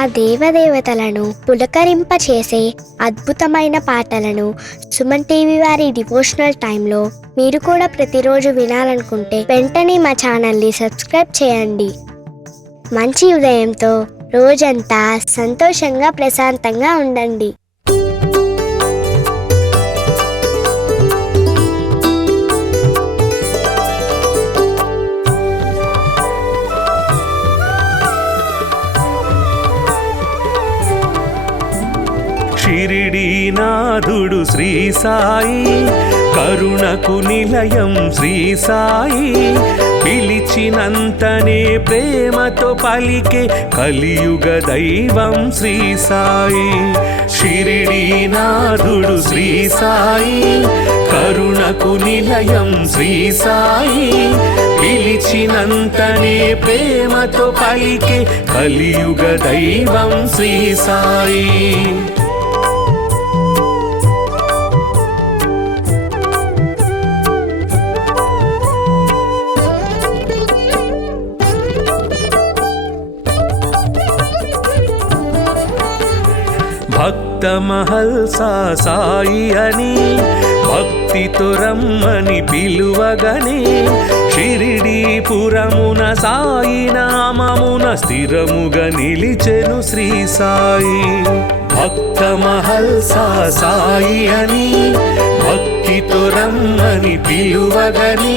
ఆ దేవదేవతలను పులకరింపచేసే అద్భుతమైన పాటలను సుమన్ టీవీ వారి డివోషనల్ టైంలో మీరు కూడా ప్రతిరోజు వినాలనుకుంటే వెంటనే మా ఛానల్ని సబ్స్క్రైబ్ చేయండి. మంచి ఉదయంతో రోజంతా సంతోషంగా ప్రశాంతంగా ఉండండి. షిరిడీనాథుడు శ్రీ సాయి, కరుణకు నిలయం శ్రీ సాయి, పిలిచినంతనే ప్రేమతో పలికే కలియుగ దైవం శ్రీ సాయి. షిరిడీనాథుడు శ్రీ సాయి, కరుణకు నిలయం శ్రీ సాయి, పిలిచినంతనే ప్రేమతో పలికే కలియుగ దైవం శ్రీ సాయి. భక్త మహల్సా సాయి అని భక్తితో రమ్మని పిలువగనే, షిరిడీపురమున సాయి నామమున స్థిరముగా నిలిచెను శ్రీ సాయి. భక్త మహల్సా సాయి అని భక్తితో రమ్మని పిలువగనే,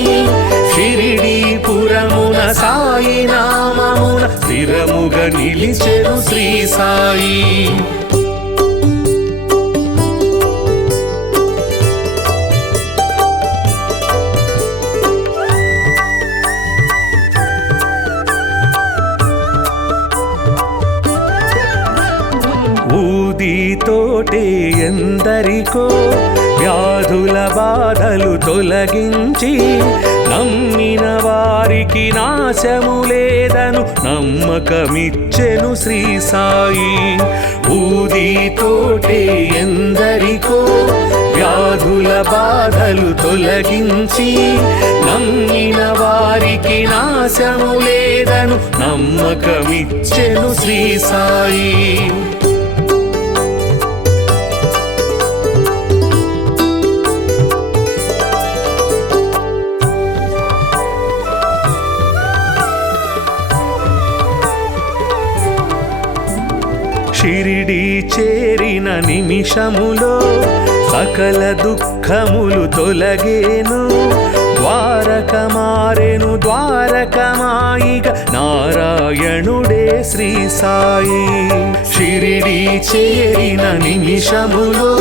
షిరిడీపురమున సాయి నామమున స్థిరముగా నిలిచెను శ్రీ సాయి. ఊదితోటే ఎందరికో వ్యాధుల బాధలు తొలగించి, నమ్మిన వారికి నాశము లేదను నమ్మకమిచ్చెను శ్రీ సాయి. ఊదితోటే ఎందరికో వ్యాధుల బాధలు తొలగించి, నమ్మిన వారికి నాశము లేదను నమ్మకమిచ్చెను శ్రీ సాయి. షిరిడీ చేరిన నిమిషములో సకల దుఃఖములు తొలగేను, ద్వారక మారెను ద్వారకమాయిగ నారాయణుడే శ్రీ సాయి. షిరిడీ చేరిన నిమిషములో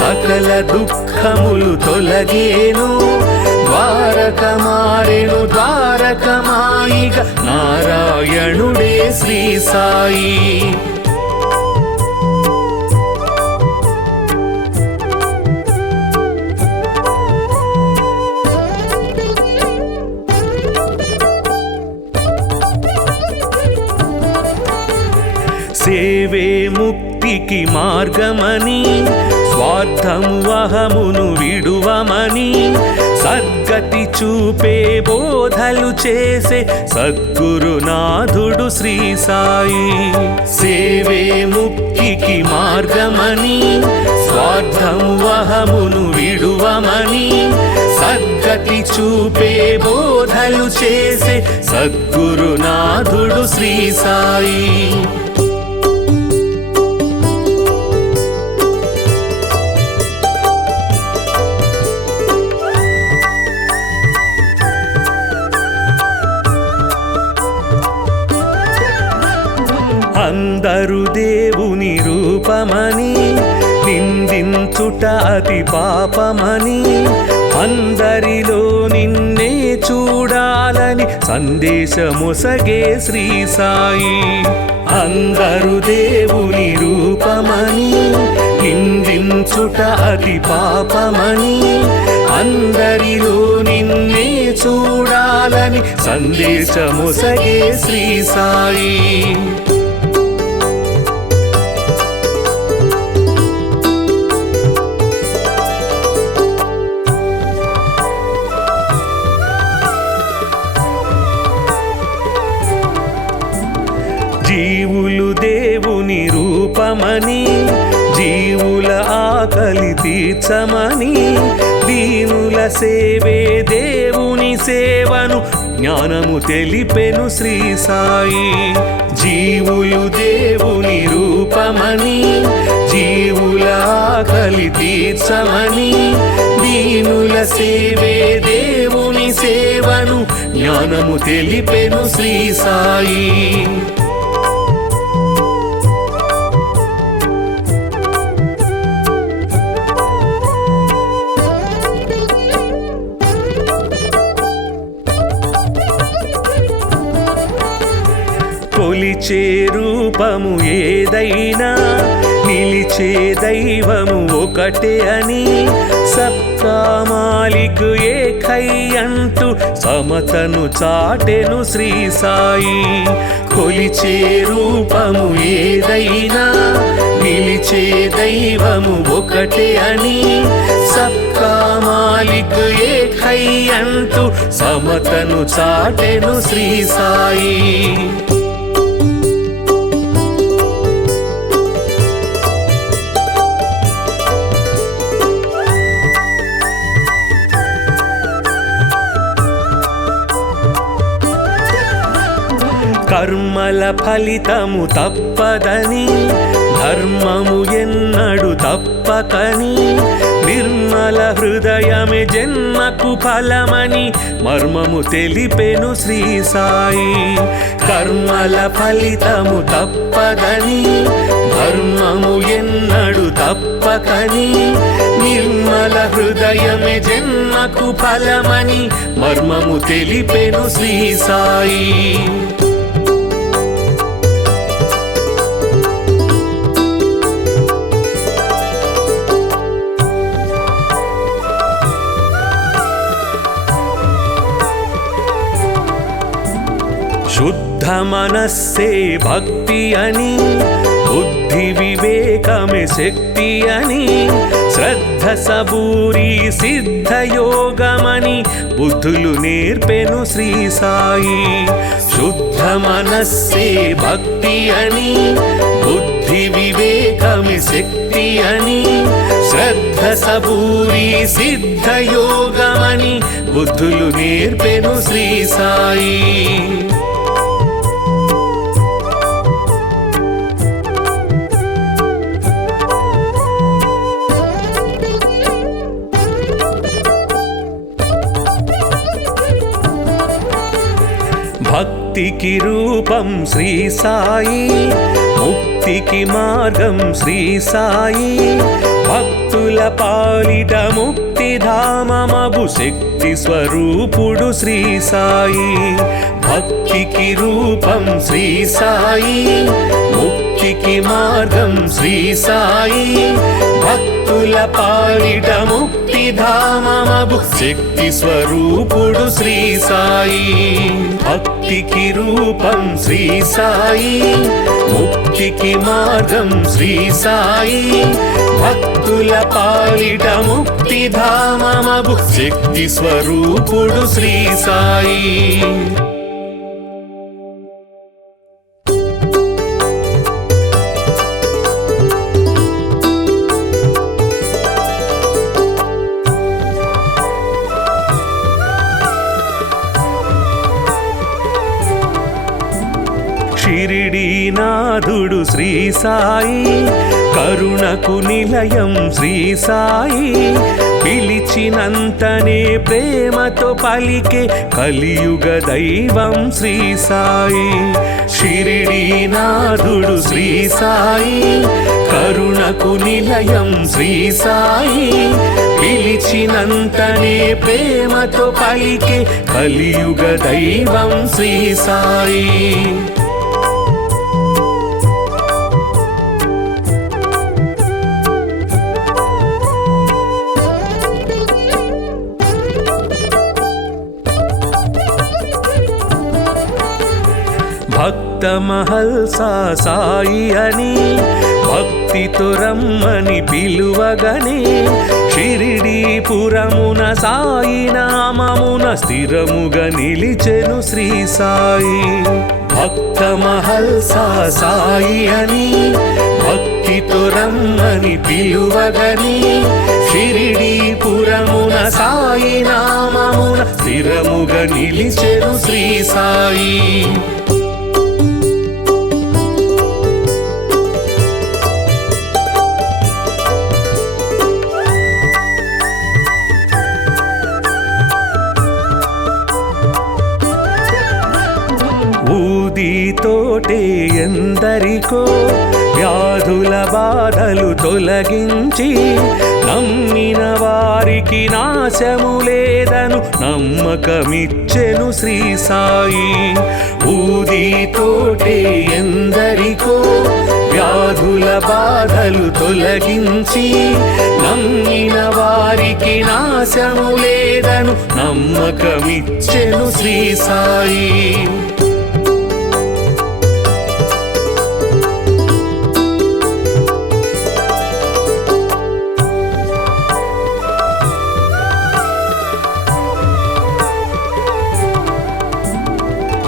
సకల దుఃఖములు తొలగేను, ద్వారక మారెను ద్వారకమాయిగ నారాయణుడే శ్రీ సాయి. సేవే ముక్తికి మార్గమని, స్వార్థము అహమును విడువమని, సద్గతి చూపే బోధలు చేసే సద్గురునాథుడు శ్రీ సాయి. సేవే ముక్తికి మార్గమని, స్వార్థము అహమును విడువమని, సద్గతి చూపే బోధలు చేసే సద్గురునాథుడు శ్రీ సాయి. అందరు దేవుని రూపమని నిందించుట అతి పాపమని, అందరిలో నిన్నే చూడాలని సందేశమొసగే శ్రీ సాయి. అందరు దేవుని రూపమని నిందించుట అతి పాపమని, అందరిలో నిన్నే చూడాలని సందేశమొసగే శ్రీ సాయి. జీవులు దేవుని రూపమని జీవుల ఆకలి తీర్చమని దీనుల సేవే దేవుని సేవను జ్ఞానము తెలిపెను శ్రీ సాయి. జీవులు దేవుని రూపమని జీవుల ఆకలి తీర్చమని దీనుల సేవే దేవుని సేవను జ్ఞానము తెలిపెను శ్రీ సాయి. కొలిచే రూపము ఏదైనా నిలిచే దైవము ఒకటే అని సబ్కా మాలిక్ ఏకై అంటూ సమతను చాటెను శ్రీ సాయి. కొలిచే రూపము ఏదైనా నిలిచే దైవము ఒకటే అని సబ్కా మాలిక్ ఏకై అంటూ సమతను చాటెను శ్రీ సాయి. కర్మల ఫలితము తప్పదని ధర్మము ఎన్నడు తప్పకని నిర్మల హృదయమే జన్మకు ఫలమని మర్మము తెలిపెను శ్రీ సాయి. కర్మల ఫలితము తప్పదని ధర్మము ఎన్నడు తప్పకని నిర్మల హృదయమే జన్మకు ఫలమని మర్మము తెలిపెను శ్రీ సాయి. శుద్ధ మనస్సే భక్తి అని బుద్ధి వివేకమే శక్తి అని శ్రద్ధ సబూరి సిద్ధ యోగమని బుద్ధులు నేర్పెను శ్రీ సాయి. శుద్ధ మనస్సే భక్తి అని బుద్ధి వివేకమే శక్తి అని శ్రద్ధ సబూరి సిద్ధ యోగమని బుద్ధులు నేర్పెను శ్రీ సాయి. భక్తికి రూపం శ్రీ సాయి ముక్తికి మార్గం శ్రీ సాయి. భక్తుల పాలిట ముక్తిధామమగు శక్తి స్వరూపుడు శ్రీ సాయి. భక్తికి రూపం శ్రీ సాయి ముక్తికి మార్గం శ్రీ సాయి. భక్తుల పాలిట ముక్తిధామమగు శక్తి స్వరూపుడు శ్రీ సాయి. భక్తికి రూపం శ్రీ సాయి ముక్తికి మార్గం శ్రీ సాయి. భక్తుల పాలిట ముక్తిధామమగు శక్తి స్వరూపుడు శ్రీ సాయి. షిరిడీనాథుడు శ్రీ సాయి కరుణకు నిలయం శ్రీ సాయి. పిలిచినంతనే ప్రేమతో పలికే కలియుగ దైవం శ్రీ సాయి. షిరిడీనాథుడు శ్రీ సాయి కరుణకు నిలయం శ్రీ సాయి. పిలిచినంతనే ప్రేమతో పలికే కలియుగ దైవం శ్రీ సాయి. భక్త మహల్సా సాయి అని భక్తితో రమ్మని పిలువగని షిరిడీపురమున సాయి నామమున స్థిరముగా నిలిచెను శ్రీ సాయి. భక్త మహల్సా సాయి అని భక్తితో రమ్మని పిలువగని షిరిడీపురమున సాయి నామమున స్థిరముగా నిలిచెను శ్రీ సాయి. ఊదితోటే ఎందరికో వ్యాధుల బాధలు తొలగించి నమ్మిన వారికి నాశము లేదను నమ్మకమిచ్చెను శ్రీ సాయి. ఊదితోటే ఎందరికో వ్యాధుల బాధలు తొలగించి నమ్మిన వారికి నాశము లేదను నమ్మకమిచ్చెను శ్రీ సాయి.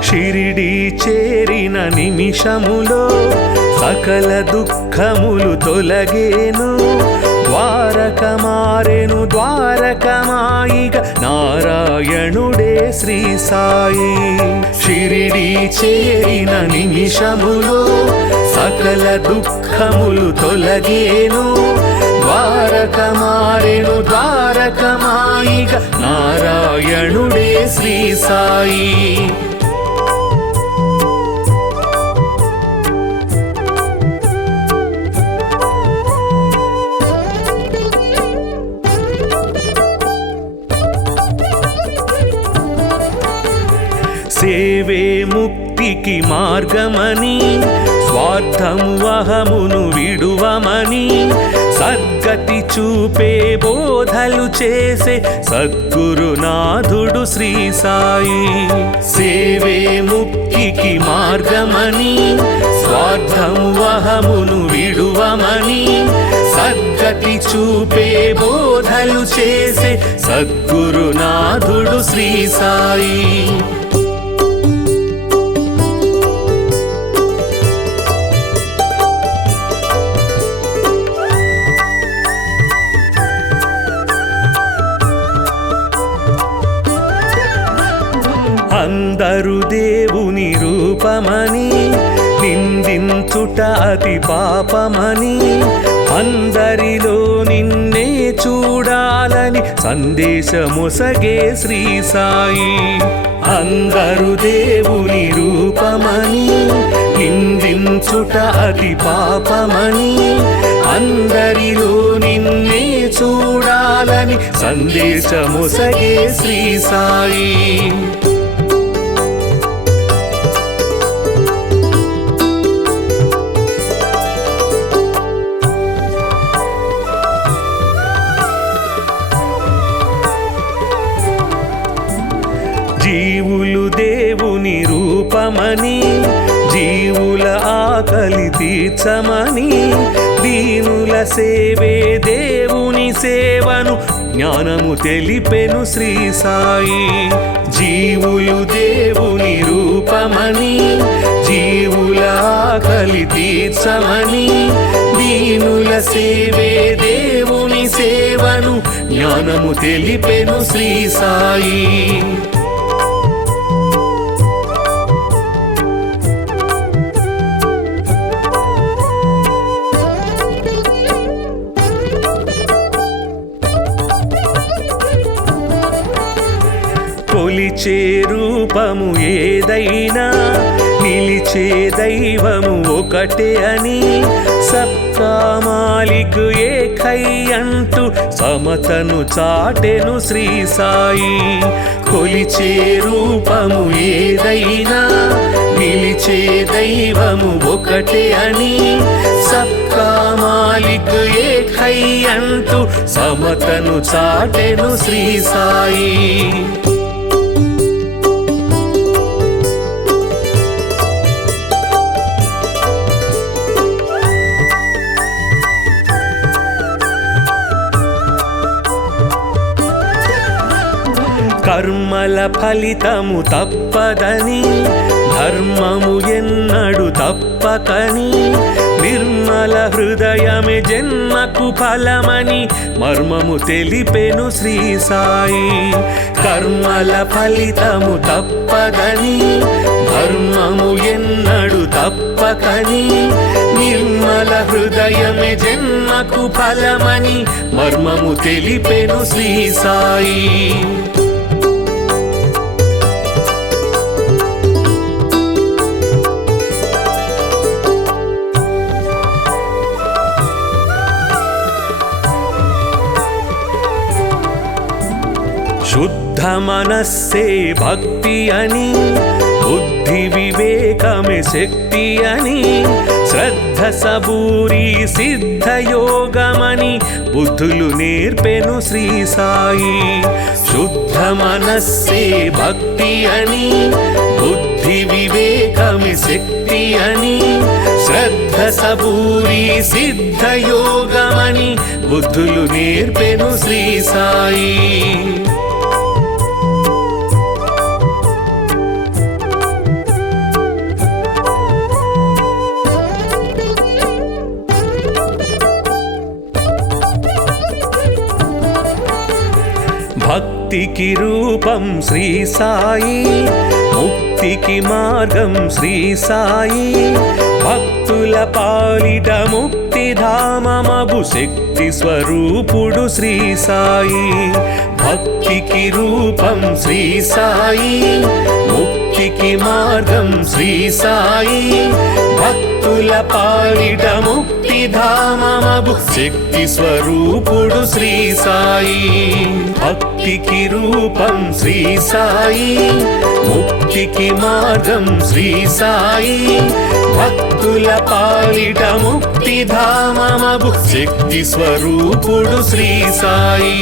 షిరిడి చేరిన నిమిషములో సకల దుఃఖములు తొలగేను ద్వారక మారెను ద్వారకమాయిగ నారాయణుడే శ్రీ సాయి. షిరిడి చేరిన నిమిషములో సకల దుఃఖములు తొలగేను ద్వారక మారెను ద్వారకమాయిగ నారాయణుడే శ్రీ సాయి. సేవే ముక్తికి మార్గమని స్వార్థము అహమును విడువమని సద్గతి చూపే బోధలు చేసే సద్గురునాథుడు శ్రీ సాయి. సేవే ముక్తికి మార్గమని స్వార్థము అహమును విడువమని సద్గతి చూపే బోధలు చేసే సద్గురునాథుడు శ్రీ సాయి. అందరు దేవుని రూపమని నిందించుట అతి పాపమని అందరిలో నిన్నే చూడాలని సందేశమొసగే శ్రీ సాయి. అందరు దేవుని రూపమని నిందించుట అతి పాపమని అందరిలో నిన్నే చూడాలని సందేశమొసగే శ్రీ సాయి. జీవులు దేవుని రూపమని జీవుల ఆకలి తీర్చమని దీనుల సేవే దేవుని సేవను జ్ఞానము తెలిపెను శ్రీ సాయి. జీవులు దేవుని రూపమని జీవుల ఆకలి తీర్చమని దీనుల సేవే దేవుని సేవను జ్ఞానము తెలిపెను శ్రీ సాయి. కొలిచే రూపము ఏదైనా నిలిచే దైవము ఒకటే అని సబ్కా మాలిక్ ఏకై అంటూ సమతను చాటెను శ్రీ సాయి. కొలిచే రూపము ఏదైనా నిలిచే దైవము ఒకటే అని సబ్కా మాలిక్ ఏకై అంటూ సమతను చాటెను శ్రీ సాయి. కర్మ కర్మల ఫలితము తప్పదని, ధర్మము ఎన్నడు తప్పకని, నిర్మల హృదయమే జన్మకు ఫలమని మర్మము తెలిపెను శ్రీ సాయి. కర్మల ఫలితము తప్పదని, ధర్మము ఎన్నడు తప్పకని, నిర్మల హృదయమే జన్మకు ఫలమని మర్మము తెలిపెను శ్రీ సాయి. శుద్ధ మనస్సే భక్తి అని, బుద్ధి వివేకమే శక్తి అని, శ్రద్ధ సబూరి సిద్ధ యోగమని బుద్ధులు నేర్పెను శ్రీ సాయి. శుద్ధ మనస్సే భక్తి అని, బుద్ధి వివేకమే శక్తి అని, శ్రద్ధ సబూరి సిద్ధ యోగమని బుద్ధులు నేర్పెను శ్రీ సాయి. భక్తికి రూపం శ్రీ సాయి, ముక్తికి మార్గం శ్రీ సాయి, భక్తుల పాలిట ముక్తిధామమగు శక్తి స్వరూపుడు శ్రీ సాయి. భక్తికి రూపం శ్రీ సాయి, ముక్తికి మార్గం శ్రీ సాయి, భక్తుల పాలిట ముక్తిధామమగు శక్తి స్వరూపుడు శ్రీ సాయి. భక్తికి రూపం శ్రీ సాయి, ముక్తికి మార్గం శ్రీ సాయి, భక్తుల పాలిట ముక్తిధామమగు శక్తి స్వరూపుడు శ్రీ సాయి.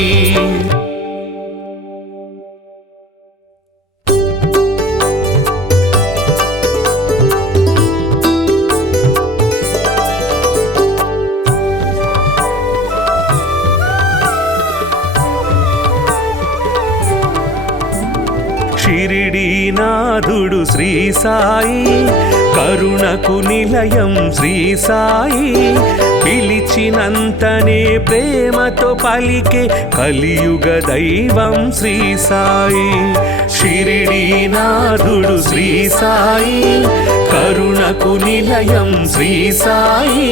షిరిడీనాథుడు శ్రీ సాయి, కరుణకు నిలయం శ్రీ సాయి, పిలిచినంతనే ప్రేమతో పలికే కలియుగ దైవం శ్రీ సాయి. షిరిడీనాథుడు శ్రీ సాయి, కరుణకు నిలయం శ్రీ సాయి,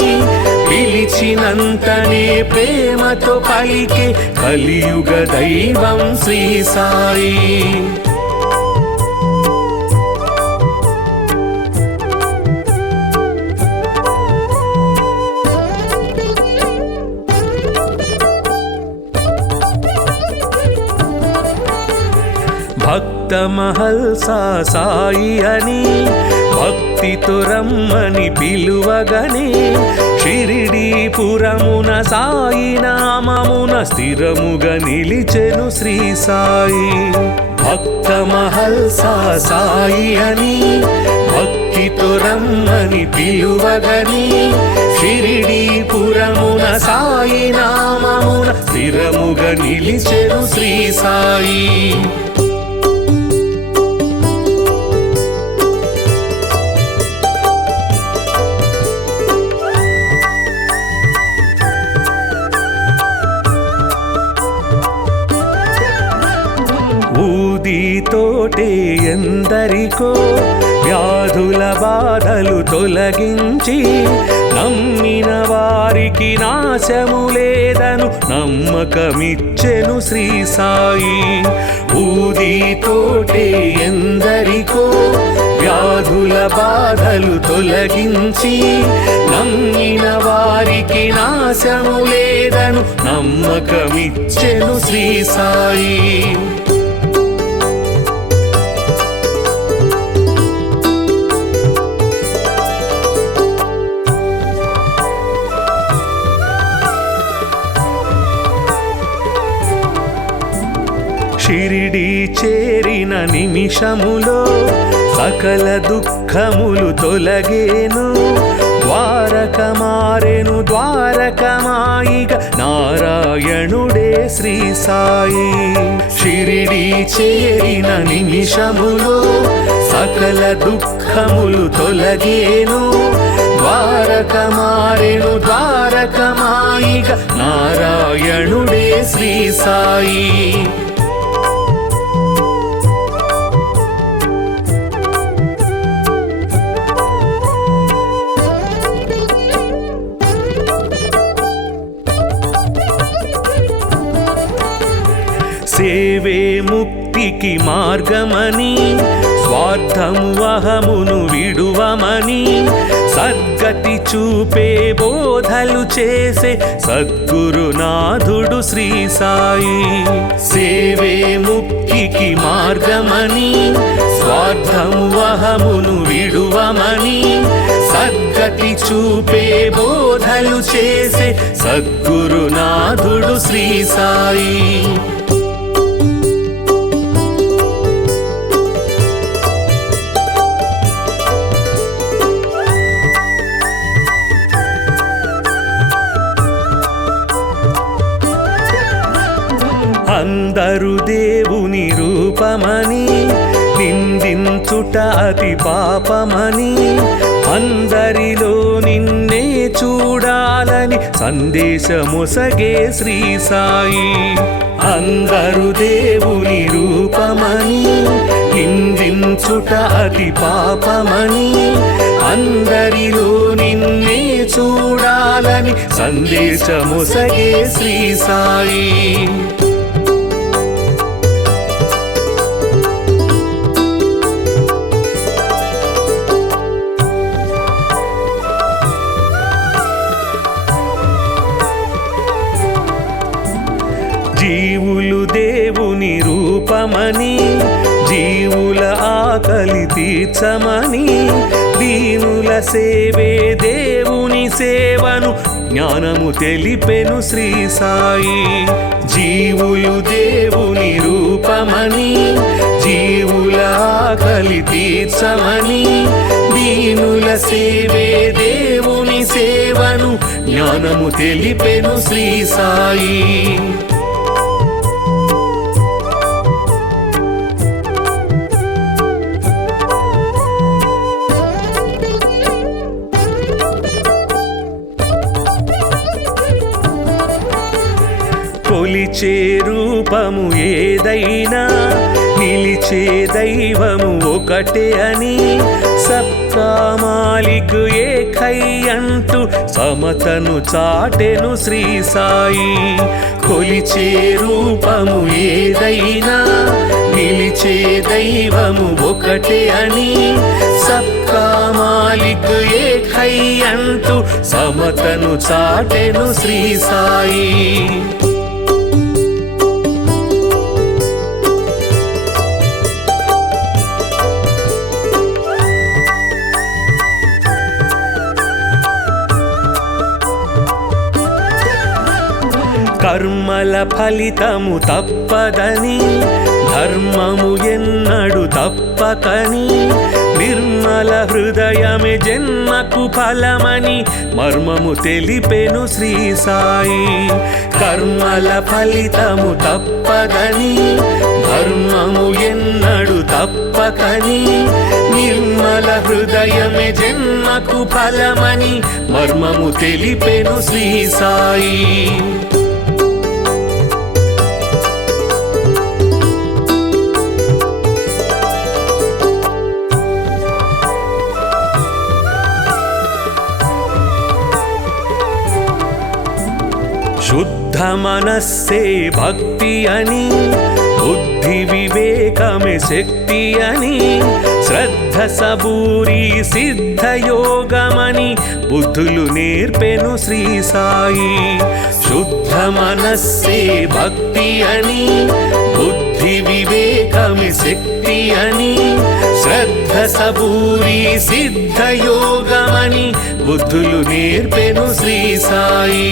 పిలిచినంతనే ప్రేమతో పలికే కలియుగ దైవం శ్రీ సాయి. భక్త మహల్సా సాయి అని, భక్తితో రమ్మని పిలువగని, షిరిడీపురమున సాయి నామమున స్థిరముగా నిలిచెను శ్రీ సాయి. భక్త మహల్సా సాయి అని, భక్తితో రమ్మని పిలువగని, షిరిడీపురమున సాయి నామమున స్థిరముగా నిలిచెను శ్రీ సాయి. ఊదితోటే ఎందరికో వ్యాధుల బాధలు తొలగించి, నమ్మిన వారికి నాశము లేదను నమ్మకమిచ్చెను శ్రీ సాయి. ఊదితోటే ఎందరికో వ్యాధుల బాధలు తొలగించి, నమ్మిన వారికి నాశము లేదను నమ్మకమిచ్చెను శ్రీ సాయి. షిరిడీ చేరిన నిమిషములో సకల దుఃఖములు తొలగేను, ద్వారక మారెను ద్వారకమాయిగ నారాయణుడే శ్రీ సాయి. షిరిడి చేరిన నిమిషములో సకల దుఃఖములు తొలగేను. ద్వారక మారెను ద్వారకమాయిగ నారాయణుడే శ్రీ సాయి. సేవే ముక్తికి మార్గమని స్వార్థము అహమును విడువమని సద్గతి చూపే బోధలు చేసే సద్గురునాథుడు శ్రీ సాయి. సేవే ముక్తికి మార్గమని స్వార్థము అహమును విడువమని సద్గతి చూపే బోధలు చేసే సద్గురునాథుడు శ్రీ సాయి. అందరు దేవుని రూపమని నిందించుట అతి పాపమని అందరిలో నిన్నే చూడాలని సందేశమొసగే శ్రీ సాయి. అందరు దేవుని రూపమని నిందించుట అతి పాపమని అందరిలో నిన్నే చూడాలని సందేశమొసగే శ్రీ సాయి. జీవులు దేవుని రూపమని జీవుల ఆకలి తీర్చమని దీనుల సేవే దేవుని సేవను జ్ఞానము తెలిపెను శ్రీ సాయి. జీవులు దేవుని రూపమని జీవుల ఆకలి తీర్చమని దీనుల సేవే దేవుని సేవను జ్ఞానము తెలిపెను శ్రీ సాయి. కొలిచే రూపము ఏదైనా నిలిచే దైవము ఒకటే అని సబ్కా మాలిక్ ఏకై అంటూ సమతను చాటెను శ్రీ సాయి. కొలిచే రూపము ఏదైనా నిలిచే దైవము ఒకటే అని సబ్కా మాలిక్ ఏకై అంటూ సమతను చాటెను శ్రీ సాయి. కర్మల ఫలితము తప్పదని ధర్మము ఎన్నడు తప్పకని నిర్మల హృదయమే జన్మకు ఫలమని మర్మము తెలిపెను శ్రీ సాయి. కర్మల ఫలితము తప్పదని ధర్మము ఎన్నడు తప్పకని నిర్మల హృదయమే జన్మకు ఫలమని మర్మము తెలిపెను శ్రీ సాయి. శుద్ధ మనస్సే భక్తి అని బుద్ధి వివేకమే శక్తి అని శ్రద్ధ సబూరి సిద్ధ యోగమని బుద్ధులు నేర్పెను శ్రీ సాయి. శుద్ధ మనస్సే భక్తి అని బుద్ధి వివేకమే శక్తి అని శ్రద్ధ సబూరి సిద్ధ యోగమని బుద్ధులు నేర్పెను శ్రీ సాయి.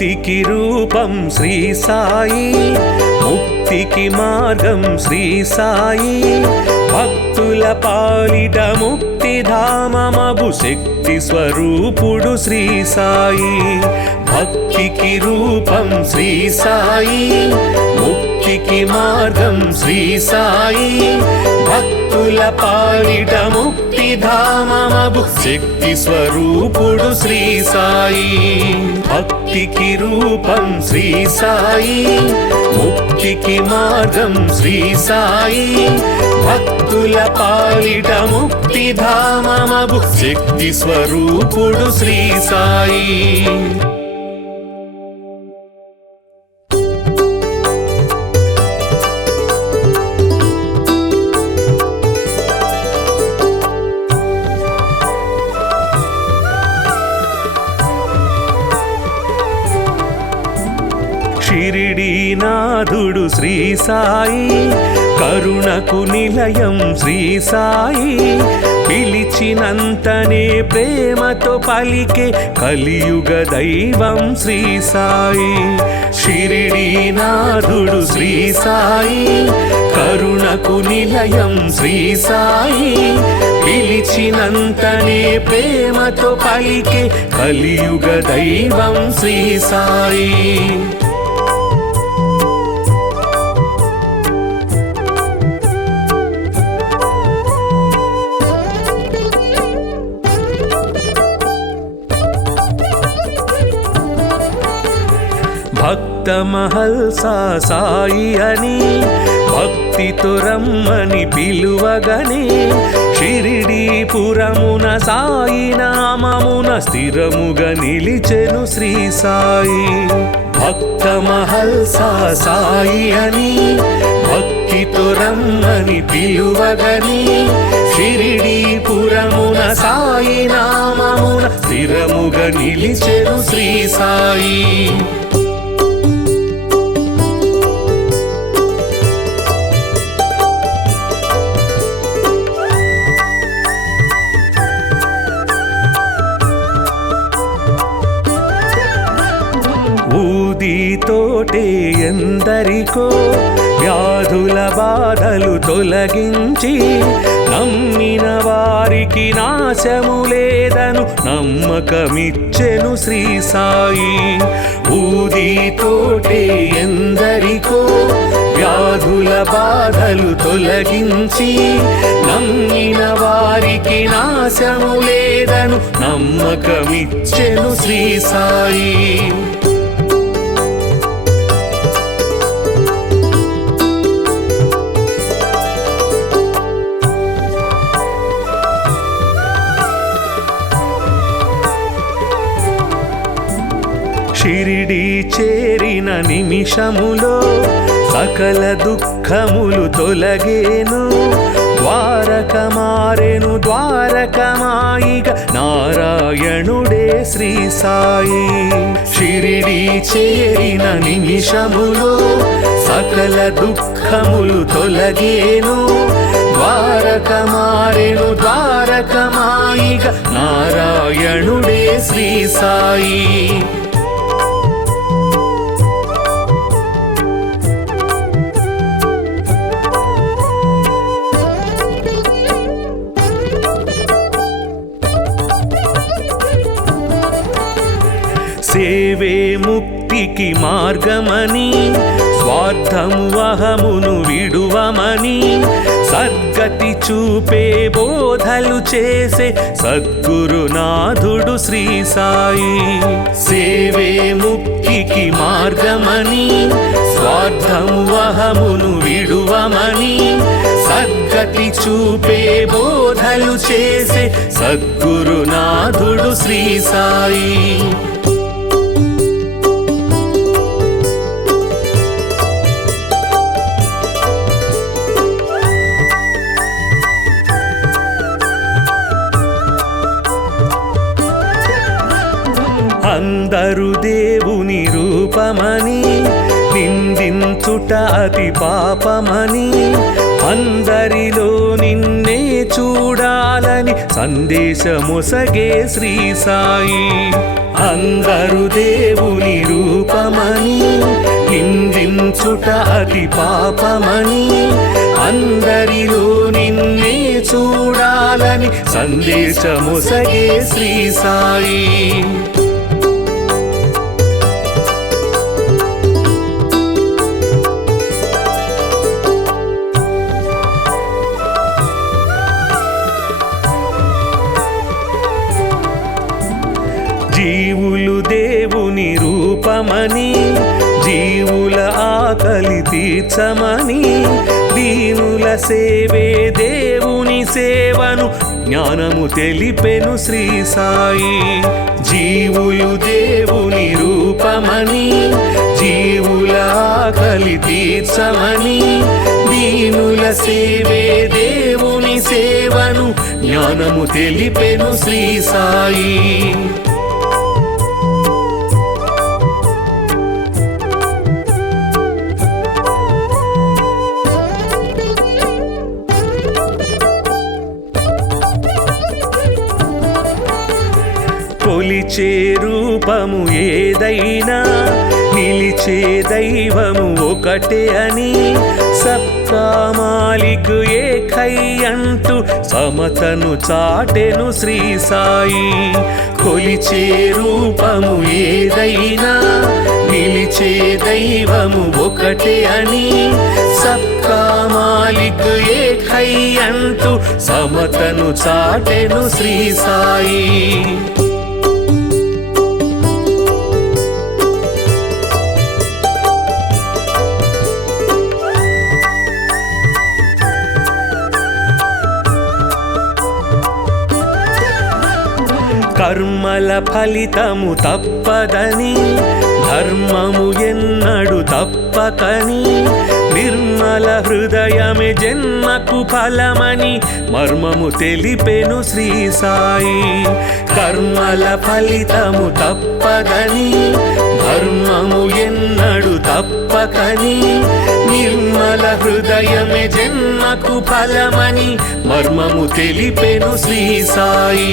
భక్తికి రూపం శ్రీ సాయి, ముక్తికి మార్గం శ్రీ సాయి, భక్తుల పాలిట ముక్తిధామమగు శక్తి స్వరూపుడు శ్రీ సాయి. భక్తికి రూపం శ్రీ సాయి, ముక్తికి మార్గం శ్రీ సాయి, భక్తుల పాలిట ముక్తిధామమగు శక్తి స్వరూపుడు శ్రీ సాయి. భక్తికి రూపం శ్రీ సాయి, ముక్తికి మార్గం శ్రీ సాయి, భక్తుల పాలిట ముక్తిధామమగు శక్తి స్వరూపుడు శ్రీ సాయి. షిరిడీనాథుడు శ్రీ సాయి, కరుణకు నిలయం శ్రీ సాయి, పిలిచినంతనే ప్రేమతో పలికే కలియుగ దైవం శ్రీ సాయి. షిరిడీనాథుడు శ్రీ సాయి, కరుణకు నిలయం శ్రీ సాయి, పిలిచినంతనే ప్రేమతో పలికే కలియుగ దైవం శ్రీ సాయి. భక్త మహల్సా సాయి అని భక్తితో రమ్మని పిలువగనే, షిరిడీపురమున సాయి నామమున స్థిరముగా నిలిచెను శ్రీ సాయి. భక్త మహల్సా సాయి అని భక్తితో రమ్మని పిలువగనే, షిరిడీపురమున సాయి నామమున స్థిరముగా నిలిచెను శ్రీ సాయి. ఊదితోటే ఎందరికో వ్యాధుల బాధలు తొలగించి, నమ్మిన వారికి నాశము లేదను నమ్మకమిచ్చెను శ్రీ సాయి. ఊదితోటే ఎందరికో వ్యాధుల బాధలు తొలగించి, నమ్మిన వారికి నాశము లేదను నమ్మకమిచ్చెను శ్రీ సాయి. షిరిడీ చేరిన నిమిషములో సకల దుఃఖములు తొలగేను, ద్వారక మారెను ద్వారకమాయిగా నారాయణుడే శ్రీ సాయి. షిరిడీ చేరిన నిమిషములో సకల దుఃఖములు తొలగేను, ద్వారక మారెను ద్వారకమాయిగా నారాయణుడే శ్రీ సాయి. సేవే ముక్తికి మార్గమని, స్వార్థము అహమును విడువమని, సద్గతి చూపే బోధలు చేసే సద్గురునాథుడు శ్రీ సాయి. సేవే ముక్తికి మార్గమని, స్వార్థము అహమును విడువమని, సద్గతి చూపే బోధలు చేసే సద్గురునాథుడు శ్రీ సాయి. అందరు దేవుని రూపమని నిందించుట అతి పాపమని, అందరిలో నిన్నే చూడాలని సందేశమొసగే శ్రీ సాయి. అందరు దేవుని రూపమని నిందించుట అతి పాపమని అందరిలో నిన్నే చూడాలని సందేశమొసగే శ్రీ సాయి. జీవులు దేవుని రూపమని జీవుల ఆకలి తీర్చమని దీనుల సేవే దేవుని సేవను జ్ఞానము తెలిపెను శ్రీ సాయి. జీవులు దేవుని రూపమని జీవుల ఆకలి తీర్చమని దీనుల సేవే దేవుని సేవను జ్ఞానము తెలిపెను శ్రీ సాయి. కొలిచే రూపము ఏదైనా నిలిచే దైవము ఒకటే అని సబ్కా మాలిక్ ఏకై అంటూ సమతను చాటెను శ్రీ సాయి. కొలిచే రూపము ఏదైనా నిలిచే దైవము ఒకటే అని సబ్కా మాలిక్ ఏకై అంటూ సమతను చాటెను శ్రీ సాయి. కర్మల ఫలితము తప్పదని ధర్మము ఎన్నడు తప్పకని నిర్మల హృదయమే జన్మకు ఫలమని మర్మము తెలిపెను శ్రీ సాయి. కర్మల ఫలితము తప్పదని ధర్మము ఎన్నడు తప్పకని నిర్మల హృదయమే జన్మకు ఫలమని మర్మము తెలిపెను శ్రీ సాయి.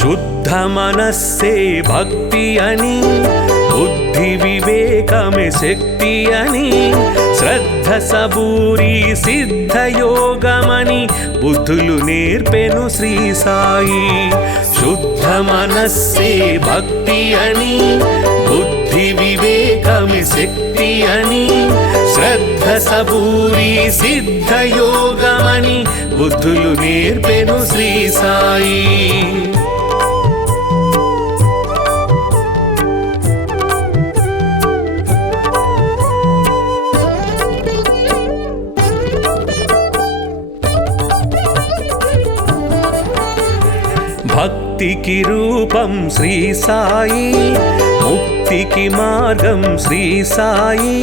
శుద్ధ మనస్సే భక్తి అని బుద్ధి వివేకమే శక్తి అని శ్రద్ధ సబూరి సిద్ధ యోగమని బుద్ధులు నేర్పెను శ్రీ సాయి. శుద్ధ మనస్సే భక్తి అని బుద్ధి వివేకమే శక్తి అని శ్రద్ధ సబూరి సిద్ధ యోగమని బుద్ధులు నేర్పెను శ్రీ సాయి. భక్తికి రూపం శ్రీ సాయి ముక్తికి మార్గం శ్రీ సాయి.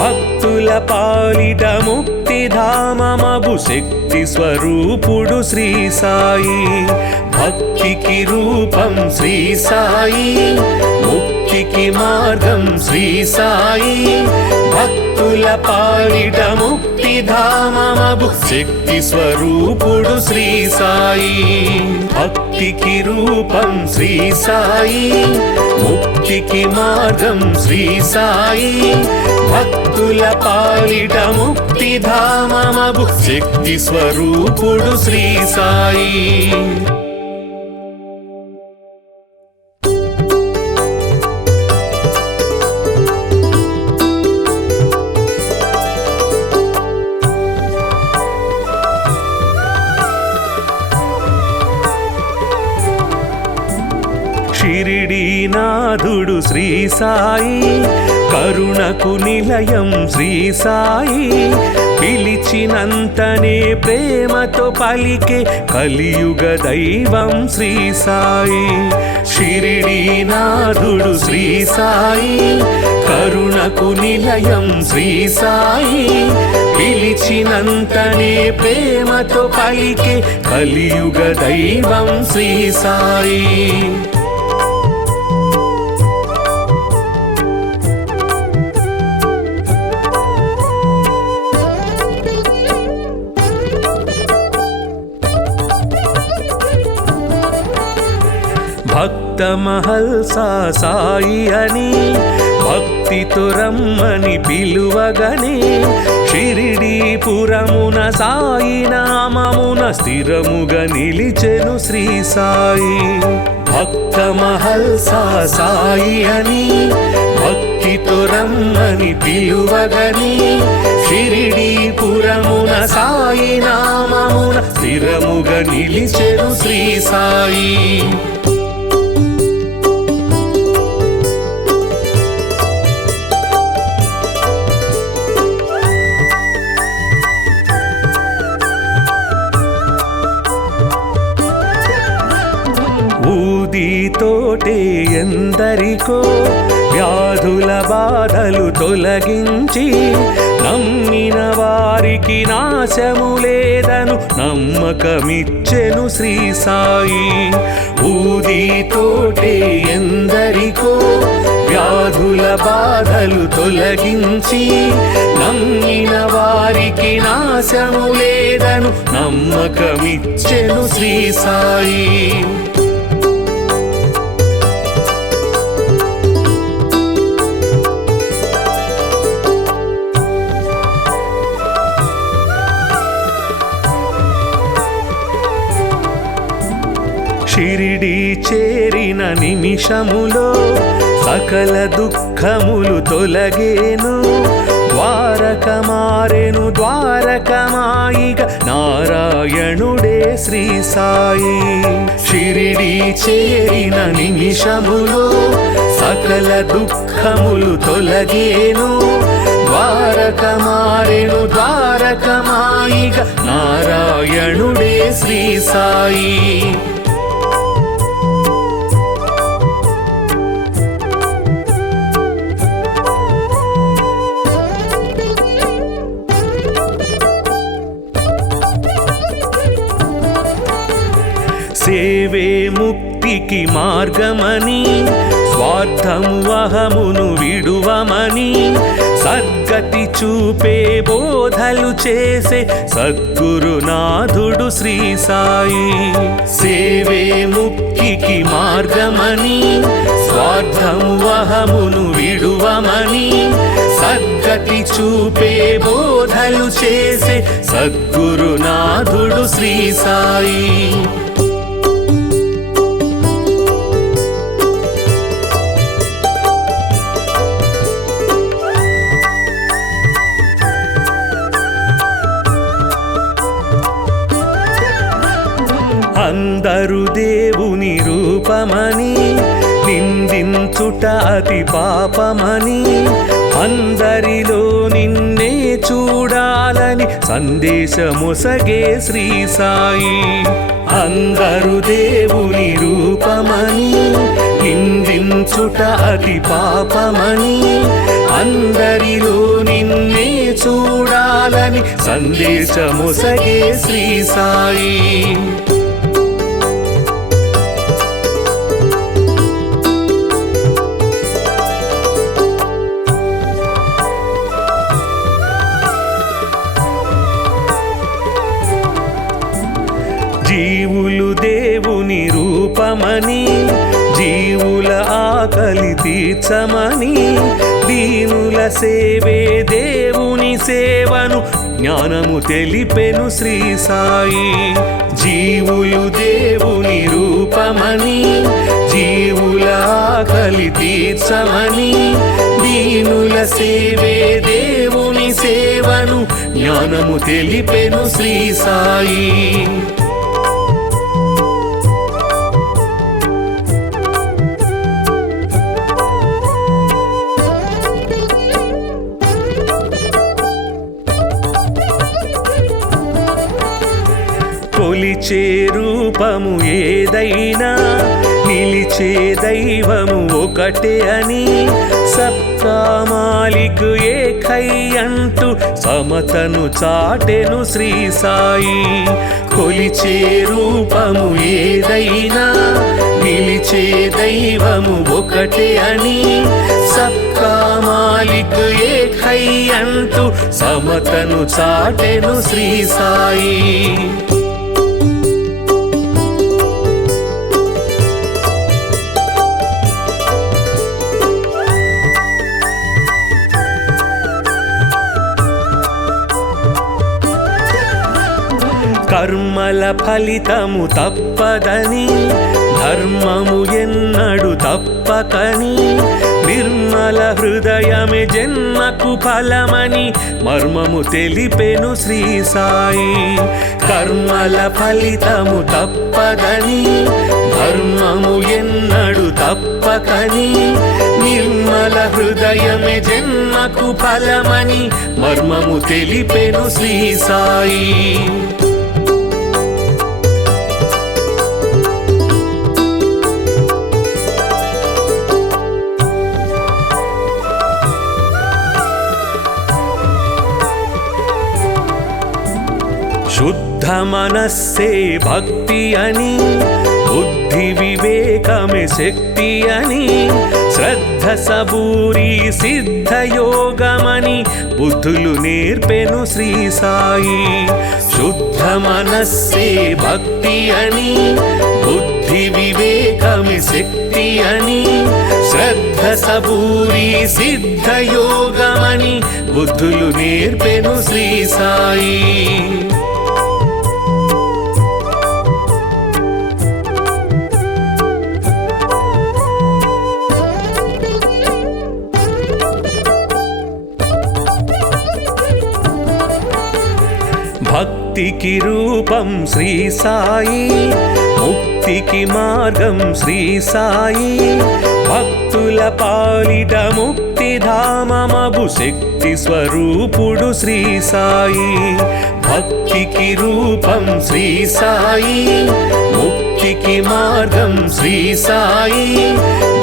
భక్తుల పాలిట ముక్తిధామమగు శక్తి స్వరూపుడు శ్రీ సాయి. భక్తికి రూపం శ్రీ సాయి ముక్తికి మార్గం శ్రీ సాయి. భక్తుల పాలిట ముక్తిధామమగు శక్తి స్వరూపుడు శ్రీ సాయి. భక్తికి రూపం శ్రీ సాయి ముక్తికి మార్గం శ్రీ సాయి. భక్తుల పాలిట ముక్తిధామమగు శక్తి స్వరూపుడు శ్రీ సాయి. షిరిడీనాథుడు శ్రీ సాయి కరుణకు నిలయం శ్రీ సాయి. పిలిచినంతనే ప్రేమతో పలికే కలియుగ దైవం శ్రీ సాయి. షిరిడీనాథుడు శ్రీ సాయి కరుణకు నిలయం శ్రీ సాయి. పిలిచినంతనే ప్రేమతో పలికే కలియుగ దైవం శ్రీ సాయి. భక్త మహల్సా సాయి అని భక్తితో రమ్మని పిలువగనే షిరిడీపురమున సాయి నామమున స్థిరముగా నిలిచెను శ్రీ సాయి. భక్త మహల్సా సాయి అని భక్తితో రమ్మని పిలువగని షిరిడీపురమున సాయి నామమున స్థిరముగా నిలిచెను శ్రీ సాయి. ఊదితోటే ఎందరికో వ్యాధుల బాధలు తొలగించి నమ్మిన వారికి నాశము లేదను నమ్మకమిచ్చెను శ్రీ సాయి. ఊదితోటే ఎందరికో వ్యాధుల బాధలు తొలగించి నమ్మిన వారికి నాశము లేదను నమ్మకమిచ్చెను శ్రీ సాయి. షిరిడి చేరిన నిమిషములో సకల దుఃఖములు తొలగేను. ద్వారక మారెను ద్వారకమాయిగ నారాయణుడే శ్రీ సాయి. షిరిడి చేరిన నిమిషములో సకల దుఃఖములు తొలగేను. ద్వారక మారెను ద్వారకమాయిగ నారాయణుడే శ్రీ సాయి. సేవే ముక్తికి మార్గమని స్వార్థము అహమును విడువమని సద్గతి చూపే బోధలు చేసే సద్గురునాథుడు శ్రీ సాయి. సేవే ముక్తికి మార్గమని స్వార్థము అహమును విడువమని సద్గతి చూపే బోధలు చేసే సద్గురునాథుడు శ్రీ సాయి. అందరు దేవుని రూపమని నిందించుట అతి పాపమని అందరిలో నిన్నే చూడాలని సందేశమొసగే శ్రీ సాయి. అందరు దేవుని రూపమని నిందించుట అతి పాపమని అందరిలో నిన్నే చూడాలని సందేశమొసగే శ్రీ సాయి. జీవులు దేవుని రూపమని జీవుల ఆకలి తీర్చమని దీనుల సేవే దేవుని సేవను జ్ఞానము తెలిపెను శ్రీ సాయి. జీవులు దేవుని రూపమని జీవుల ఆకలి తీర్చమని దీనుల సేవే దేవుని సేవను జ్ఞానము తెలిపెను శ్రీ సాయి. కొలిచే రూపము ఏదైనా నిలిచే దైవము ఒకటే అని సబ్కా మాలిక్ ఏకై అంటూ సమతను చాటెను శ్రీ సాయి. కొలిచే రూపము ఏదైనా నిలిచే దైవము ఒకటే అని సబ్కా మాలిక్ ఏకై అంటూ సమతను చాటెను శ్రీ సాయి. కర్మల ఫలితము తప్పదని ధర్మము ఎన్నడు తప్పకని నిర్మల హృదయమే జన్మకు ఫలమని మర్మము తెలిపెను శ్రీ సాయి. కర్మల ఫలితము తప్పదని ధర్మము ఎన్నడు తప్పకని నిర్మల హృదయమే జన్మకు ఫలమని మర్మము తెలిపెను శ్రీ సాయి. శుద్ధ మనస్సే భక్తి అని బుద్ధి వివేకమే శక్తి అని శ్రద్ధ సబూరి సిద్ధయోగమని బుద్ధులు నేర్పెను శ్రీ సాయి. శుద్ధ మనస్సే భక్తి అని బుద్ధి వివేకమే శక్తి అని శ్రద్ధ సబూరి సిద్ధయోగమని బుద్ధులు నేర్పెను శ్రీ సాయి. భక్తికి రూపం శ్రీ సాయి, ముక్తికి మార్గం శ్రీ సాయి. భక్తుల పాలిట ముక్తిధామమగు శక్తి స్వరూపుడు శ్రీ సాయి. భక్తికి రూపం శ్రీ సాయి, ముక్తికి మార్గం శ్రీ సాయి.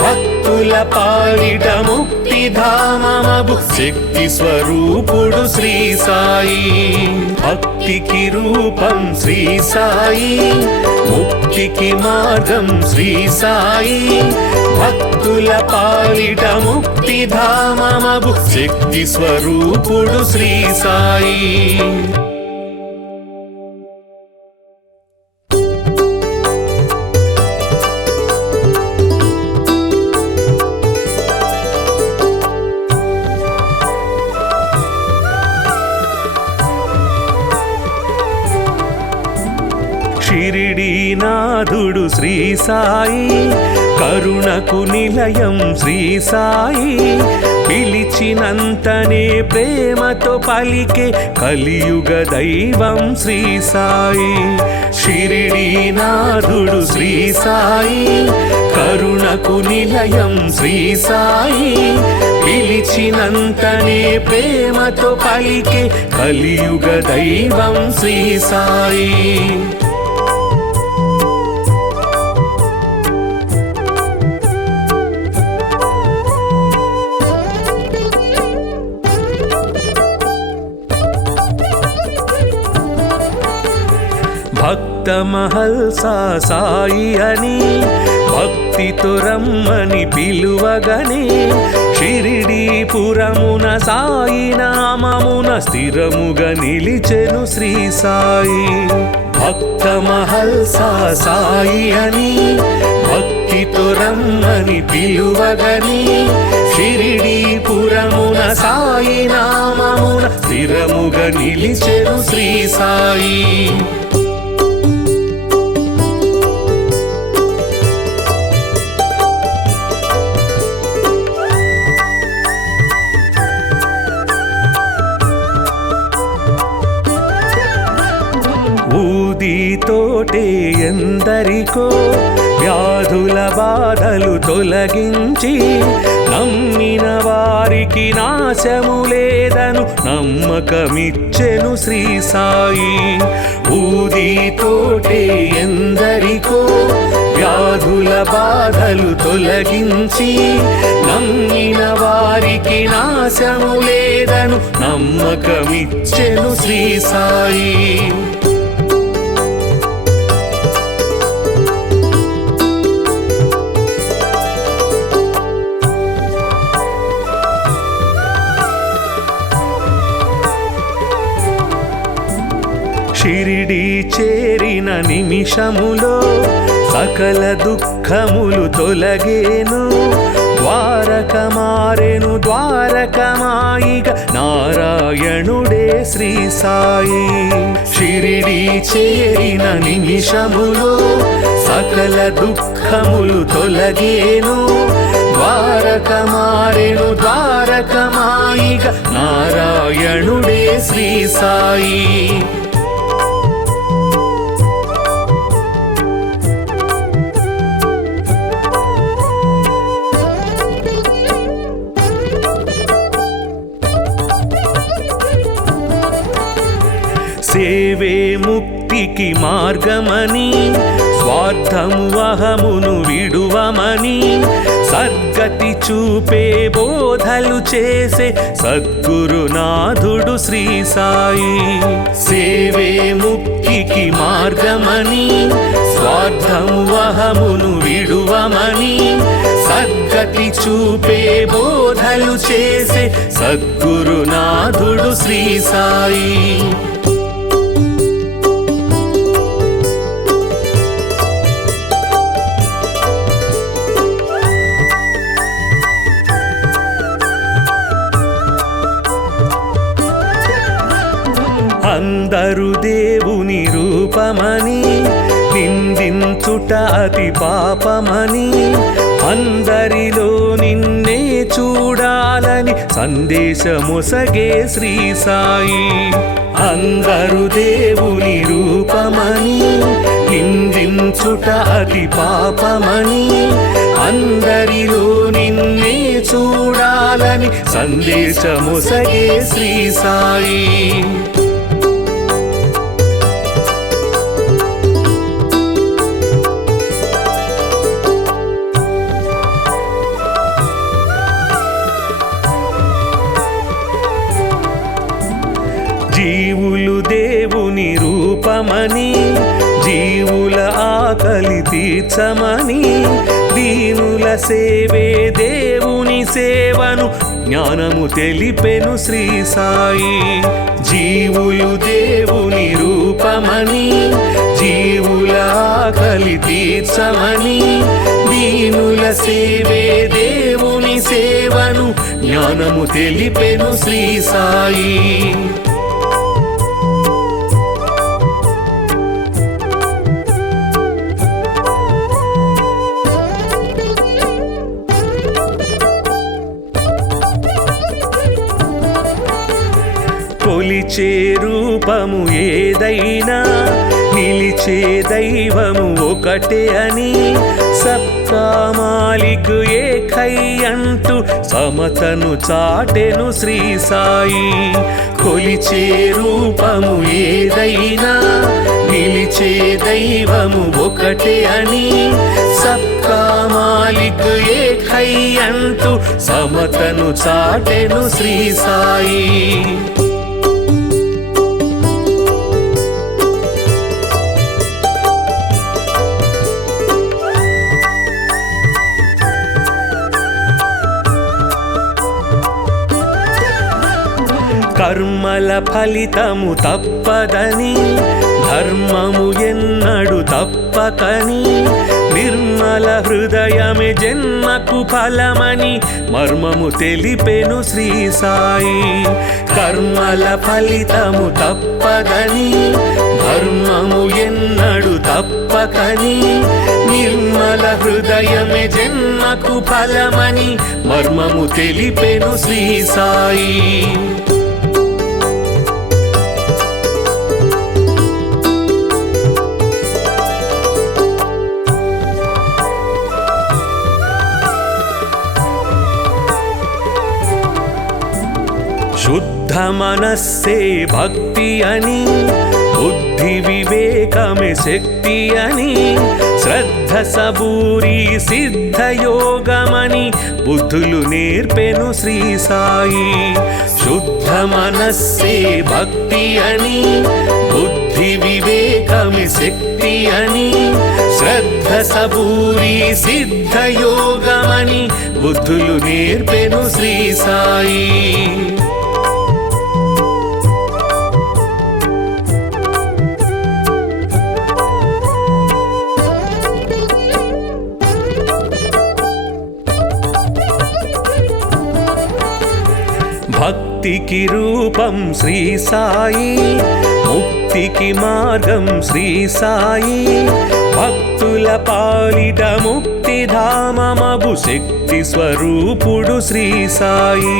భక్తుల పాలిట ముక్తిధామమగు శక్తి స్వరూపుడు శ్రీ సాయి. భక్తికి రూపం శ్రీ సాయి, ముక్తికి మార్గం శ్రీ సాయి. భక్తుల పాలిట ముక్తిధామమగు శక్తి స్వరూపుడు శ్రీ సాయి. షిరిడీనాథుడు శ్రీ సాయి, కరుణకు నిలయం శ్రీ సాయి. పిలిచినంతనే ప్రేమతో పలికే కలియుగ దైవం శ్రీ సాయి. షిరిడీనాథుడు శ్రీ సాయి, కరుణకు నిలయం శ్రీ సాయి. పిలిచినంతనే ప్రేమతో పలికే కలియుగ దైవం శ్రీ సాయి. భక్త మహల్సా సాయి అని భక్తితో రమ్మని పిలువగనే షిరిడీపురమున సాయి నామమున స్థిరముగా నిలిచెను శ్రీ సాయి. భక్త మహల్సా సాయి అని భక్తితో రమ్మని పిలువగనే షిరిడీపురమున సాయి నామమున స్థిరముగా నిలిచెను శ్రీ సాయి. ఊదితోటే ఎందరికో వ్యాధుల బాధలు తొలగించి నమ్మిన వారికి నాశము లేదను నమ్మకమిచ్చెను శ్రీ సాయి. ఊదితోటే ఎందరికో వ్యాధుల బాధలు తొలగించి నమ్మిన వారికి నాశము లేదను నమ్మకమిచ్చెను శ్రీ సాయి. షిరిడీ చేరిన నిమిషములో సకల దుఃఖములు తొలగేను. ద్వారక మారెను ద్వారకమాయిగ నారాయణుడే శ్రీ సాయి. షిరిడి చేరిన నిమిషములో సకల దుఃఖములు తొలగేను. ద్వారకమారెను ద్వారకమాయిగ నారాయణుడే శ్రీ సాయి. సేవే ముక్తికి మార్గమని స్వార్థము అహమును విడువమని సద్గతి చూపే బోధలు చేసే సద్గురునాథుడు శ్రీ సాయి. సేవే ముక్తికి మార్గమని స్వార్థము అహమును విడువమని సద్గతి చూపే బోధలు చేసే సద్గురునాథుడు శ్రీ సాయి. అందరు దేవుని రూపమని నిందించుట అతి పాపమని అందరిలో నిన్నే చూడాలని సందేశమొసగే శ్రీ సాయి. అందరు దేవుని రూపమని నిందించుట అతి పాపమని అందరిలో నిన్నే చూడాలని సందేశమొసగే శ్రీ సాయి. జీవులు దేవుని రూపమని జీవుల ఆకలి తీర్చమని దీనుల సేవే దేవుని సేవను జ్ఞానము తెలిపెను శ్రీ సాయి. జీవులు దేవుని రూపమని జీవుల ఆకలి తీర్చమని దీనుల సేవే దేవుని సేవను జ్ఞానము తెలిపెను శ్రీ సాయి. కొలిచే రూపము ఏదైనా నిలిచే దైవము ఒకటే అని సబ్కా మాలిక్ ఏకై అంటూ సమతను చాటెను శ్రీ సాయి. కొలిచే రూపము ఏదైనా నిలిచే దైవము ఒకటే అని సబ్కా మాలిక్ ఏకై అంటూ సమతను చాటెను శ్రీ సాయి. కర్మల ఫలితము తప్పదని ధర్మము ఎన్నడు తప్పకని నిర్మల హృదయమే జన్మకు ఫలమని మర్మము తెలిపెను శ్రీ సాయి. కర్మల ఫలితము తప్పదని ధర్మము ఎన్నడు తప్పకని నిర్మల హృదయమే జన్మకు ఫలమని మర్మము తెలిపెను శ్రీ సాయి. శుద్ధ మనస్సే భక్తి అని బుద్ధి వివేకమే శక్తి అని శ్రద్ధ సబూరి సిద్ధయోగమని బుద్ధులు నేర్పెను శ్రీ సాయి. శుద్ధ మనస్సే భక్తి అని బుద్ధి వివేకమే శక్తి అని శ్రద్ధ సబూరి సిద్ధయోగమని బుద్ధులు నేర్పెను శ్రీ సాయి. భక్తికి రూపం శ్రీ సాయి, ముక్తికి మార్గం శ్రీ సాయి, భక్తుల పాలిట ముక్తిధామమగు శక్తి స్వరూపుడు శ్రీ సాయి.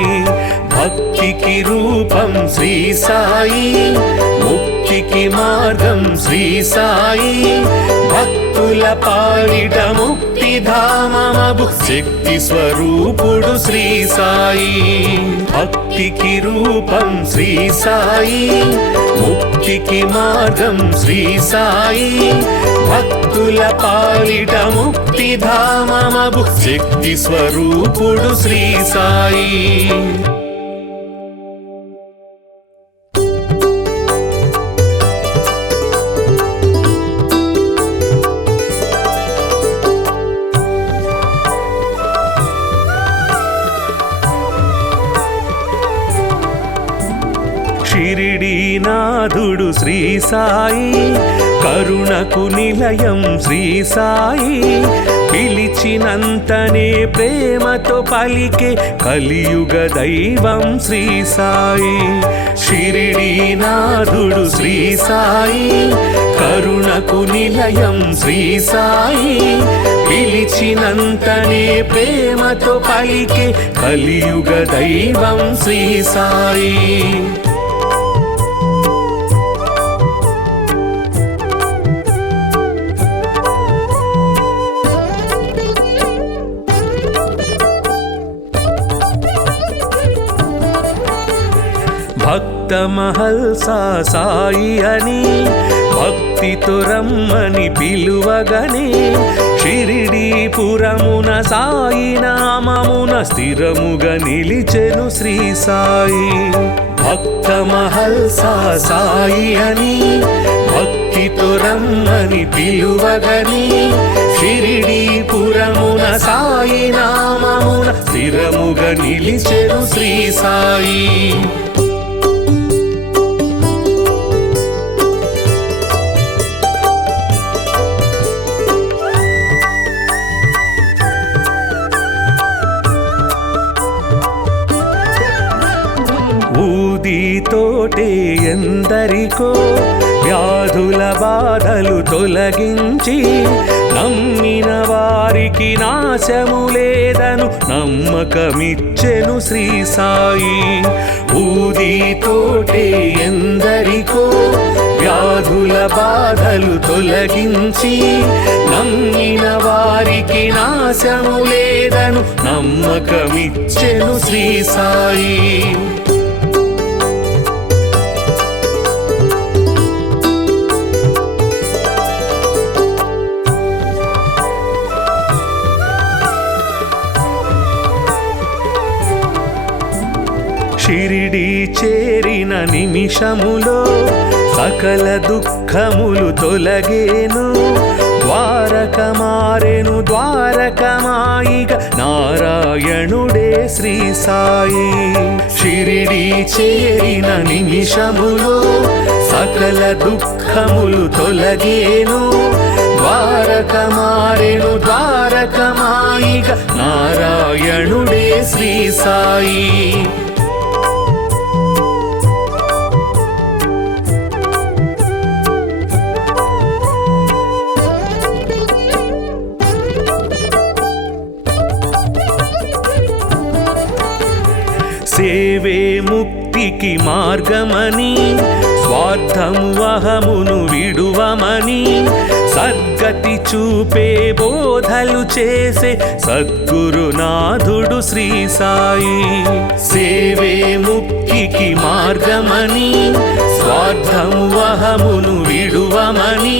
భక్తికి రూపం శ్రీ సాయి, ముక్తికి మార్గం శ్రీ సాయి, భక్తుల పాలిట ముక్తిధామమగు శక్తి స్వరూపుడు శ్రీ సాయి. భక్తికి రూపం శ్రీ సాయి, ముక్తికి మార్గం శ్రీ సాయి, భక్తుల పాలిట ముక్తిధామమగు శక్తి స్వరూపుడు శ్రీ సాయి. షిరిడీనాథుడు శ్రీ సాయి, కరుణకు నిలయం శ్రీ సాయి, పిలిచినంతనే ప్రేమతో పలికే కలియుగ దైవం శ్రీ సాయి. షిరిడీనాథుడు శ్రీ సాయి, కరుణకు నిలయం శ్రీ సాయి, పిలిచినంతనే ప్రేమతో పలికే కలియుగ దైవం శ్రీ సాయి. భక్త మహల్సా సాయి అని భక్తితో రమ్మని పిలువగనే, షిరిడీపురమున సాయి నామమున స్థిరముగా నిలిచెను శ్రీ సాయి. భక్త మహల్సా సాయి అని భక్తితో రమ్మని పిలువగనే, షిరిడీపురమున సాయి నామమున స్థిరముగా నిలిచెను శ్రీ సాయి. ఊదితోటే ఎందరికో వ్యాధుల బాధలు తొలగించి, నమ్మిన వారికి నాశము లేదను నమ్మకమిచ్చెను శ్రీ సాయి. ఊదితోటే ఎందరికో వ్యాధుల బాధలు తొలగించి, నమ్మిన వారికి నాశము లేదను నమ్మకమిచ్చెను శ్రీ సాయి. షిరిడీ చేరిన నిమిషములో సకల దుఃఖములు తొలగేను, ద్వారక మారెను ద్వారకమాయిగ నారాయణుడే శ్రీ సాయి. షిరిడీ చేరిన నిమిషములో సకల దుఃఖములు తొలగేను, ద్వారక మారెను ద్వారకమాయిగ నారాయణుడే శ్రీ సాయి. సేవే ముక్తికి మార్గమని, స్వార్థము అహమును విడువమని, సద్గతి చూపే బోధలు చేసే సద్గురునాథుడు శ్రీ సాయి. సేవే ముక్తికి మార్గమని, స్వార్థము అహమును విడువమని,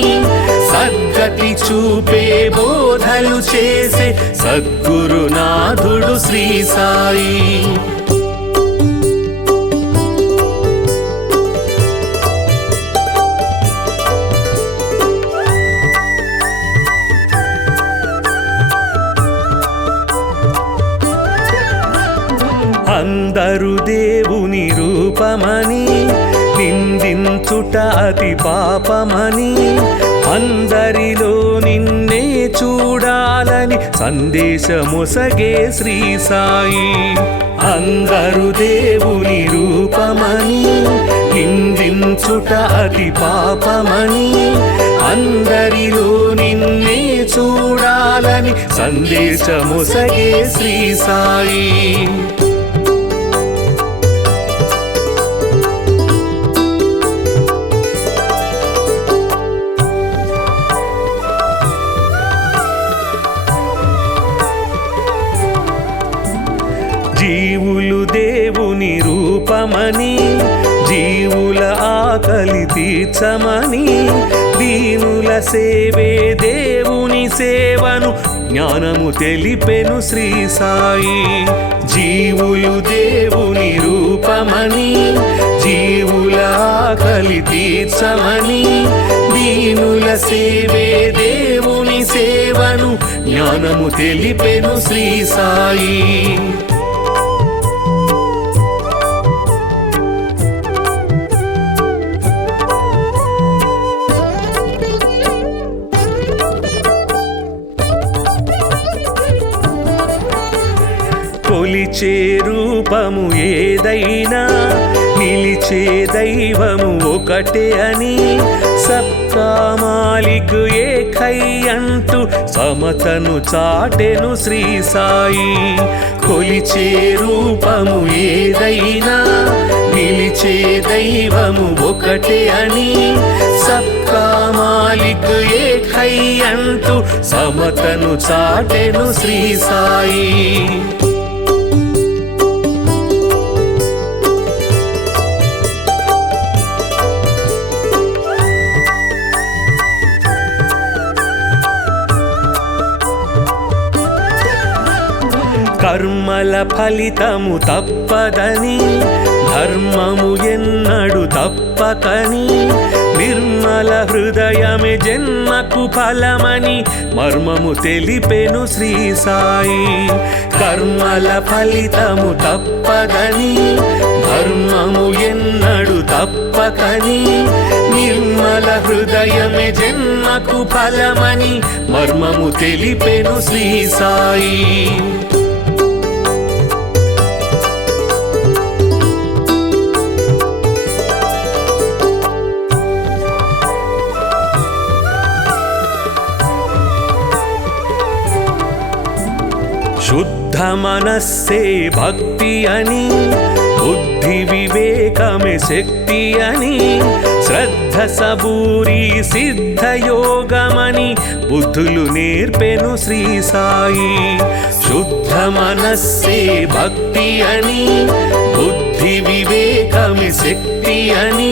సద్గతి చూపే బోధలు చేసే సద్గురునాథుడు శ్రీ సాయి. అందరు దేవుని రూపమని నిందించుట అతి పాపమని, అందరిలో నిన్నే చూడాలని సందేశమొసగే శ్రీ సాయి. అందరు దేవుని రూపమని నిందించుట అతి పాపమని అందరిలో నిన్నే చూడాలని సందేశమొసగే శ్రీ సాయి. జీవులు దేవుని రూపమని జీవుల ఆకలి తీర్చమని దీనుల సేవే దేవుని సేవను జ్ఞానము తెలిపెను శ్రీ సాయి. జీవులు దేవుని రూపమని జీవుల ఆకలి తీర్చమని దీనుల సేవే దేవుని సేవను జ్ఞానము తెలిపెను శ్రీ సాయి. కొలిచే రూపము ఏదైనా నిలిచే దైవము ఒకటే అని సబ్కా మాలిక్ ఏకై అంటూ సమతను చాటెను శ్రీ సాయి. కొలిచే రూపము ఏదైనా నిలిచే దైవము ఒకటే అని సబ్కా మాలిక్ ఏకై అంటూ సమతను చాటెను శ్రీ సాయి. కర్మల ఫలితము తప్పదని ధర్మము ఎన్నడు తప్పకని నిర్మల హృదయమే జన్మకు ఫలమని మర్మము తెలిపెను శ్రీ సాయి. కర్మల ఫలితము తప్పదని ధర్మము ఎన్నడు తప్పకని నిర్మల హృదయమే జన్మకు ఫలమని మర్మము తెలిపెను శ్రీ సాయి. శుద్ధ మనస్సే భక్తి అని బుద్ధి వివేకమే శక్తి అని శ్రద్ధ సబూరి సిద్ధ యోగమని బుద్ధులు నేర్పెను శ్రీ సాయి. శుద్ధ మనస్సే భక్తి అని బుద్ధి వివేకమే శక్తి అని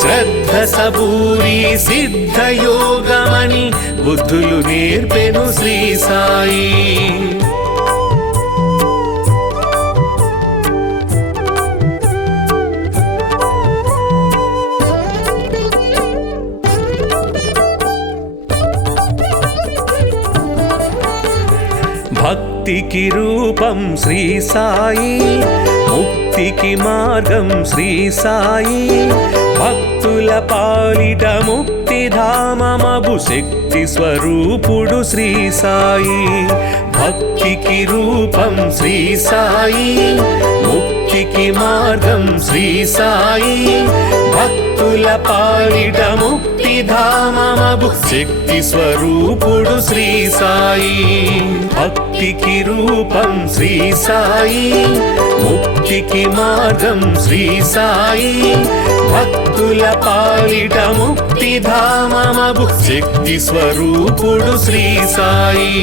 శ్రద్ధ సబూరి సిద్ధ యోగమని బుద్ధులు నేర్పెను శ్రీ సాయి. భక్తికి రూపం శ్రీ సాయి ముక్తికి మార్గం శ్రీ సాయి. భక్తుల పాలిట ముక్తి ధామమగు శక్తి స్వరూపుడు శ్రీ సాయి. భక్తికి రూపం శ్రీ సాయి ముక్తికి మార్గం శ్రీ సాయి. భక్తుల పాలిట ముక్తి ధామమగు శక్తి స్వరూపుడు శ్రీ సాయి. భక్తికి రూపం శ్రీ సాయి ముక్తికి మార్గం శ్రీ సాయి. భక్తుల పాలిట ముక్తి ధామమగు శక్తి స్వరూపుడు శ్రీ సాయి.